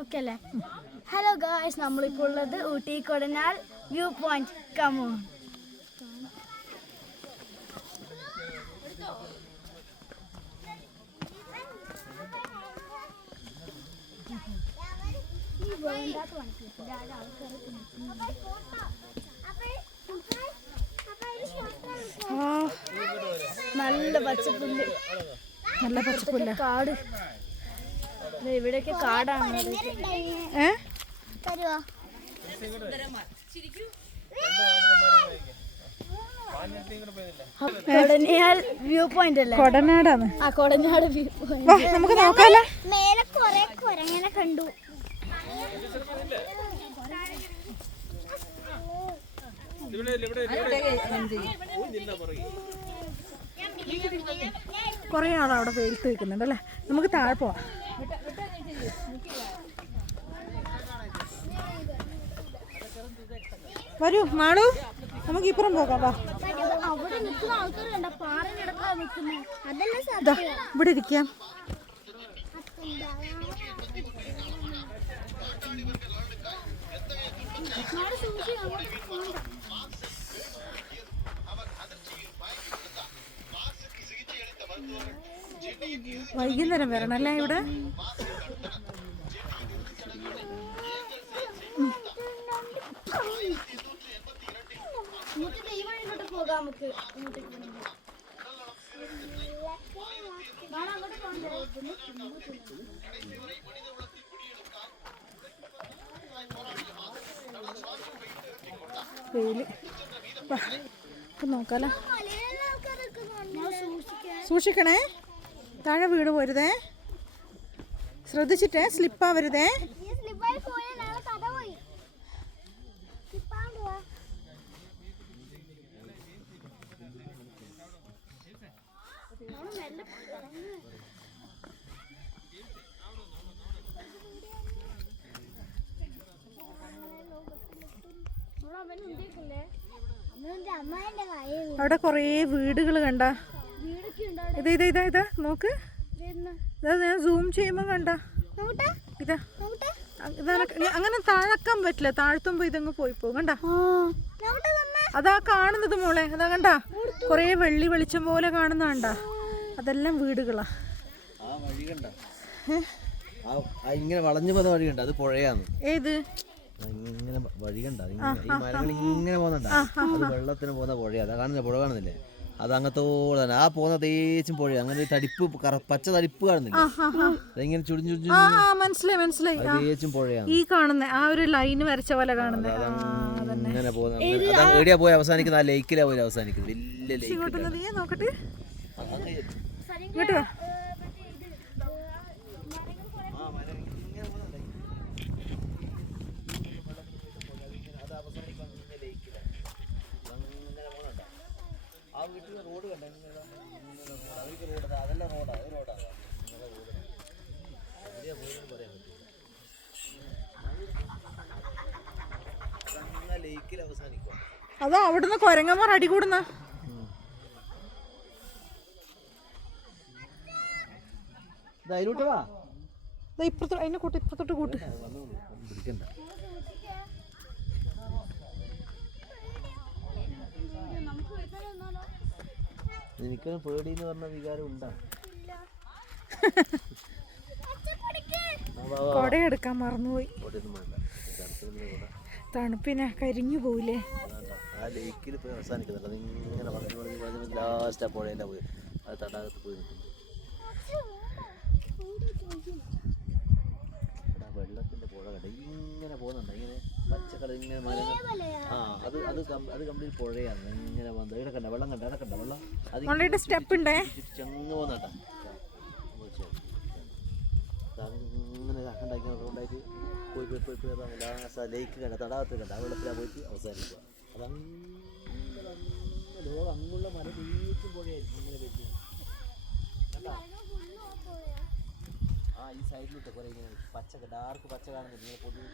Okay അല്ലേ hello guys നമ്മളിപ്പോൾ ഉള്ളത് Ooty Kodanad view point. Come on നല്ല പച്ചപ്പുല്ല്. നല്ല പച്ചപ്പുല്ല. കാട്. ഇവിടെയൊക്കെ കാടാണ് ഏ? കൊടനിയാൽ വ്യൂ പോയിന്റ് അല്ലേ? കൊടനാടാണ്. ആ കൊടനാട് വ്യൂ പോയിന്റ് നമുക്ക് നോക്കാലോ. മേലെ കൊറേ കുരങ്ങനെ കണ്ടു. കുറേ ആൾ അവിടെ വെയിലത്ത് നിൽക്കുന്നുണ്ടല്ലേ നമുക്ക് താഴെ പോവാം. വരൂ മാളു നമുക്ക് ഇപ്പുറം പോകാം വാ. ഇവിടെ നിൽക്കുന്ന ആൾക്കാർ കണ്ട പാറയിടക്കാ നിൽക്കുന്നത് അതല്ലേ ദാ, ഇവിടെ ഇരിക്കാം വൈകുന്നേരം വരണം അല്ലേ ഇവിടെ? വെയിൽ. നോക്കാലോ. സൂക്ഷിക്കണേ. താഴെ വീട് പോരുതേ. ശ്രദ്ധിച്ചിട്ടേ സ്ലിപ്പാവരുതേ അവിടെ കുറേ വീടുകൾ കണ്ട. ഇത് ഇത് ഇതാ ഇതാ നോക്ക്. ഇതാ ഞാൻ സൂം ചെയ്യുമ്പോൾ കണ്ട. നോക്കട്ടെ, ഇതാ. അങ്ങനെ താഴക്കാൻ പറ്റില്ല. താഴ്ത്തുമ്പോ ഇതങ്ങ് പോയി പോകും. കണ്ട. അതാ കാണുന്നത് മോളെ. അതാ കണ്ട? കൊറേ വെള്ളി വെളിച്ചം പോലെ കാണുന്ന കണ്ട? അതെല്ലാം വീടുകളാ. ആ വഴി കണ്ട. ആ ആ ഇങ്ങനെ വളഞ്ഞു പോകുന്ന വഴി കണ്ട. അത് പുഴയാന്ന്. ഏത്? ഇങ്ങനെ വഴി കണ്ട. അതിങ്ങനെ- ഈ മരങ്ങൾ ഇങ്ങനെ പോകുന്നുണ്ട. അത് വെള്ളത്തിന് പോകുന്ന പുഴയാ. അതാ കാണുന്നില്ല പുഴ കാണുന്നില്ലേ? അത് അങ്ങത്തോടെ തന്നെ. ആ പോകുന്ന തേച്ചും പോഴ അങ്ങനെ തടിപ്പ് പച്ച തടിപ്പ് കാണുന്നില്ല? അതിങ്ങനെ ചുടിഞ്ഞു മനസ്സിലായി മനസ്സിലായി. ആ, തേച്ചും പുഴയാണ്. ഈ കാണുന്ന ആ ഒരു ലൈൻ വരച്ച പോലെ കാണുന്ന. ആ അതന്നെ. ഇങ്ങനെ പോകുന്ന. എവിടെയാ പോയി അവസാനിക്കുന്നത്? ആ ലേക്കിലാ പോയി അവസാനിക്കുന്നത്. വലിയ ലേക്ക് ഇങ്ങോട്ട് നോക്കട്ടെ. അങ്ങനെ ഇങ്ങോട്ട് വാ ആ മരം ഇങ്ങനെ പോകുന്നുണ്ട് അത് അവസാനിക്കുന്ന ലേക്കിലാണ് അങ്ങനെ പോകുന്നുണ്ട് ആ വീട്ടിൽ റോഡ് കണ്ട. അവർക്ക് റോഡ് അതെല്ലാം റോഡാ അത് പറയാൻ പറ്റില്ല ലേക്കിൽ അവസാനിക്കും അവിടുന്ന് കൊരങ്ങന്മാർ അടികൂടുന്ന അതിലോട്ട് വാ ദാ ഇപ്പുറത്തോട്ട് അതിനെ കൂട്ട് ഇപ്പുറത്തോട്ട് കൂട്ട് പിടിക്കണ്ട എനിക്കൊരു പേടി എന്ന് പറഞ്ഞ വികാരം ഉണ്ടാ. കൊട എടുക്കാൻ മറന്നുപോയി. തണുപ്പിനെ കരിഞ്ഞു പോവില്ലേ ആ ലേക്കിൽ പോയി അവസാനിക്കുന്നില്ല ഇങ്ങനെ ലാസ്റ്റ് ആ പോയി തടാകത്ത് പോയി നിൽക്കുന്നു. എടാ, വെള്ളത്തിന്റെ പുഴ കണ്ട? ഇങ്ങനെ പോകുന്നുണ്ട്? ഇങ്ങനെ പച്ചക്കളർ ഇങ്ങനെ മരങ്ങൾ അത് അത് അത് കംപ്ലീറ്റ് പുഴയാണ്. ഇങ്ങനെ വന്നത് ഇവിടെ കണ്ട വെള്ളം കണ്ട ഇവിടെ കണ്ട വെള്ളം. അത് സ്റ്റെപ്പ് ഉണ്ട്? ചങ്ങ് പോന്നട്ടാ. അങ്ങനെ ഉണ്ടാക്കി ഉണ്ടാക്കി പോയി പോയി പോയി പോയി ലേക്ക് കണ്ട തടാകത്തിൽ കണ്ട ആ വെള്ളത്തിലാ പോയിട്ട് അവസാനിക്കുക. അതങ്ങനെ അങ്ങനെ അങ്ങുള്ള മല തീർച്ചും പുഴയായിരിക്കും ഇങ്ങനെ കണ്ടോ? ആ ഈ സൈഡിലിട്ട് കുറേ ഇങ്ങനെ പച്ച ഡാർക്ക് പച്ച കാണുന്നില്ല ഇങ്ങനെ പൊതുവെ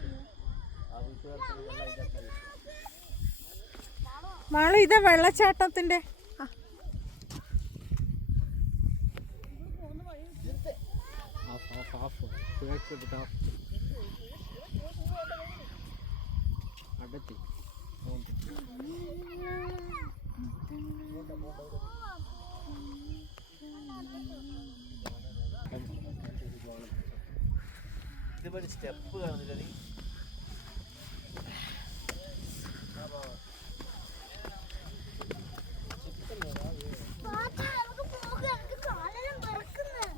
ആ വീട്ടുകാർക്ക് വെള്ളം വീഴും. മാളു ഇതാ വെള്ളച്ചാട്ടത്തിന്റെ ഇതുപോലെ സ്റ്റെപ്പ് കാണുന്നില്ല. നീ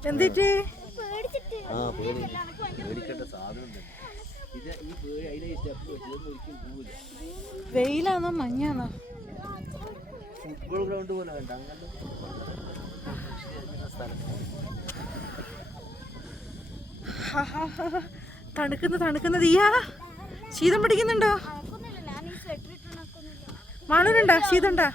എന്തിട്ട്? ആ പേടി. പേടിക്കേണ്ട സാധനം ഇത് ഈ പേടി അതിലെ സ്റ്റെപ്പ് വെച്ചതൊന്നും ഒരിക്കലും പോവില്ല. വെയിലാണോ മഞ്ഞാണോ? ഫുട്ബോൾ ഗ്രൗണ്ട് പോലെ അങ്ങനെ സ്ഥലം തണുക്കുന്ന തണുക്കുന്ന. തീയാ ശീതം പിടിക്കുന്നുണ്ടോ? ശീതണ്ടാ മാളൂരുണ്ടോ ശീതമുണ്ടോ?